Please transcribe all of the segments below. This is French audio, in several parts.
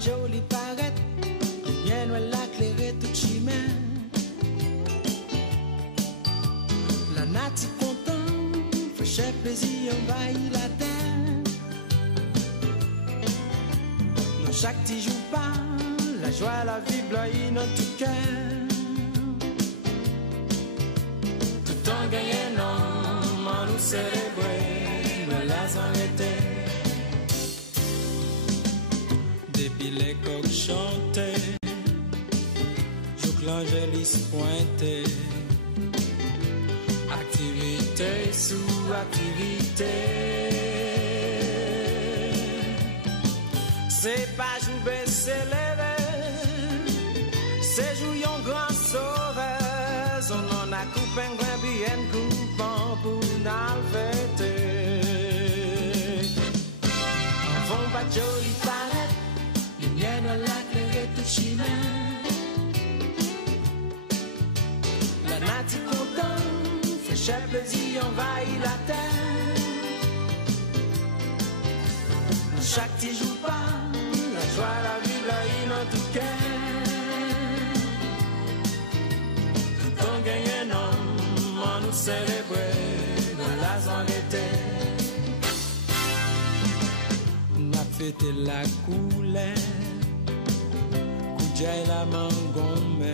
jolie paraître, lumière noire la clairette tout chemin. La nature content, fait plaisir envahit la terre. Dans chaque petit jour pas, la joie, la vie blaye dans tout cœur. Tout en gagnant, on nous célébrer, mais la s'arrêter. Depuis les coqs chantaient, joue que l'angélus pointait. Activité sous activité. C'est pas jouer, c'est lever. C'est jouer un grand sauveur. On en a coupé un grand bien coupant pour nous fêter. Avant pas joli paraître, lumière dans la claire tout chemin. La nature contente, fait chaque plaisir envahit la terre. Chaque petit jour pas, la joie, la vie, la haine dans tout cœur. Tout en gagnant, on nous célébrer dans la zone d'été. On a fêté la couleur, Koudja et la mangombe.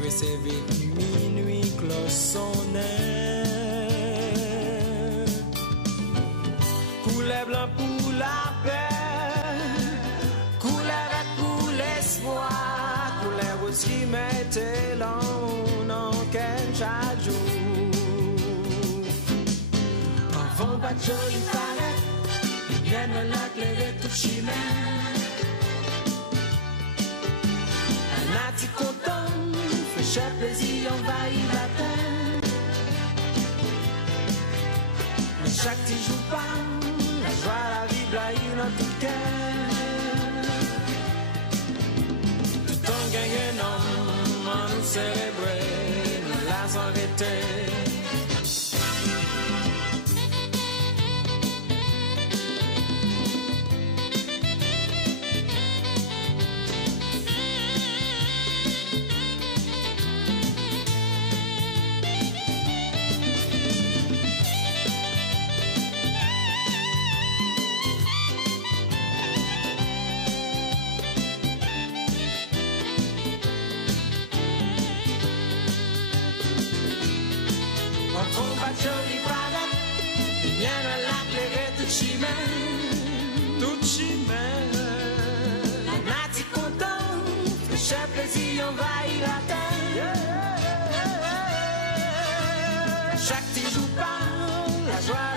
Pressé vite minuit, cloche sonnait. Couleur blanc pour la paix, couleur verte pour l'espoir, couleur rose qui mettait l'on en quel chaque jour. Avant pas de joli paraître, ils viennent la claire tout chemin. Un natif content, fait chaque plaisir envahit la terre. Mais chaque petit jour pas, la joie, la vie, blaye dans tout cœur. Tout en gagnant, on nous célébrer, nous la s'arrêter. Joli paraître, bien à la claire tout chemin, tout chemin. La nature contente, le chef plaisir envahit la terre. Chaque petit jour pas, la joie.